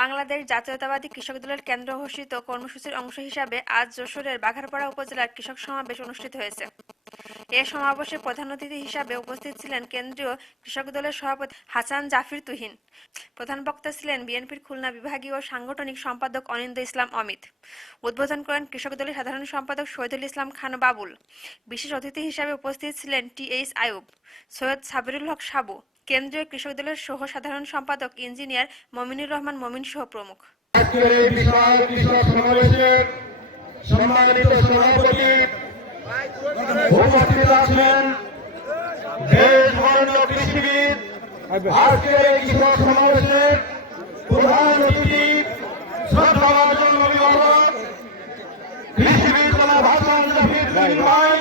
বাংলাদেশ জাতীয়তাবাদী কৃষক দলের কেন্দ্র ঘোষিত কর্মসূচির অংশ হিসাবে আজ যশোরের বাঘারপাড়া উপজেলার কৃষক সমাবেশ অনুষ্ঠিত হয়েছে। এ সমাবেশে প্রধান অতিথি হিসাবে উপস্থিত ছিলেন কেন্দ্রীয় কৃষক দলের সভাপতি হাসান জাফির তুহিন। প্রধান বক্তা ছিলেন বিএনপির খুলনা বিভাগীয় সাংগঠনিক সম্পাদক অনিন্দ ইসলাম অমিত। উদ্বোধন করেন কৃষক দলের সাধারণ সম্পাদক শহীদুল ইসলাম খান বাবুল। বিশেষ অতিথি হিসাবে উপস্থিত ছিলেন টি এইচ আয়ুব সৈয়দ সাবিরুল হক সাবু কেন্দ্রীয় কৃষক দলের সহ সাধারণ সম্পাদক ইঞ্জিনিয়ার মমিনুর রহমান মমিন সহ প্রমুখ। সম্মানিত সভাপতি উপস্থিত আছেন দেশ বর্ণ কৃষিবিদ। আজকের এই কৃষক সমাবেশের প্রধান অতিথি শ্রদ্ধাভাজন অভিভাবক কৃষিবিদ জাফির ভাই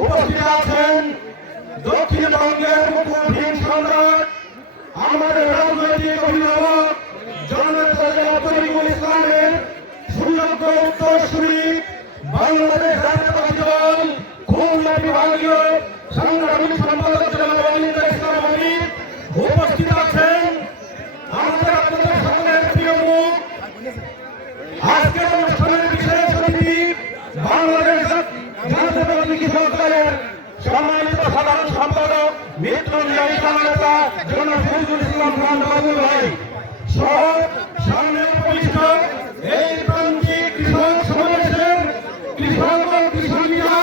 উপস্থিত আছেন। সম্রাট আমাদের রাজনৈতিক অভিভাবক জননেতা জনাব তরিকুল ইসলামের সুযোগ্য উত্তরসূরি বাংলাদেশ জাতীয়তাবাদী দল সম্পাদক জনাব অনিন্দ ইসলাম অমিত উপস্থিত আছেন আমাদের আপনাদের সকলের প্রিয় মুখ আজকের অনুষ্ঠানের বিশেষ অতিথি বাংলাদেশ জাতীয়তাবাদী কৃষক দলের সম্মানিত সাধারণ সম্পাদক মৃত্যুঞ্জয় নেতা জনাব ফজলুল ইসলাম খান বাবুল ভাই, সহ সামনে উপবিষ্ট এই প্রান্তিক কৃষক সমাবেশের কৃষক ও কৃষকীরা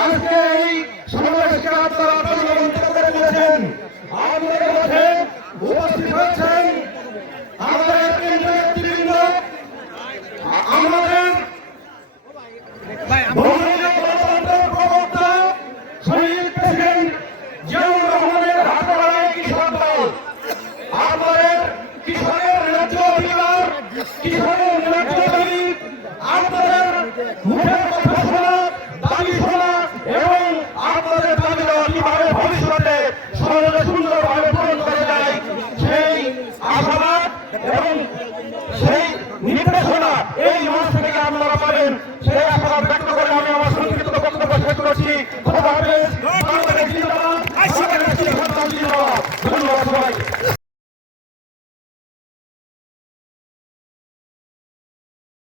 আজকে এই সমাবেশকে আপনারা প্রতিনিধিত্ব করে দিয়েছেন আমাদের মধ্যে উপস্থিত হয়েছেন আমাদের কেন্দ্রীয় নেতৃবৃন্দ আমাদের বহুদলীয় গণতন্ত্রের প্রবক্তা শহীদ প্রেসিডেন্ট জিয়াউর রহমানের হাতে গড়ায় কৃষক দল আমাদের কৃষকের ন্যায্য অধিকার কৃষকের ন্যায্য দাবি আপনাদের মুখের কথা শোনা, দাবি শোনা এবং আপনাদের দাবিটা কীভাবে ভবিষ্যতে সমাজে সুন্দরভাবে পূরণ করা যায়, সেই আশাবাদ এবং সেই নির্দেশনা এই মাস থেকে আপনারা পাবেন। সেই আশাবাদ ব্যক্ত করে আমি আমার সংক্ষিপ্ত বক্তব্য শেষ করছি। খোদা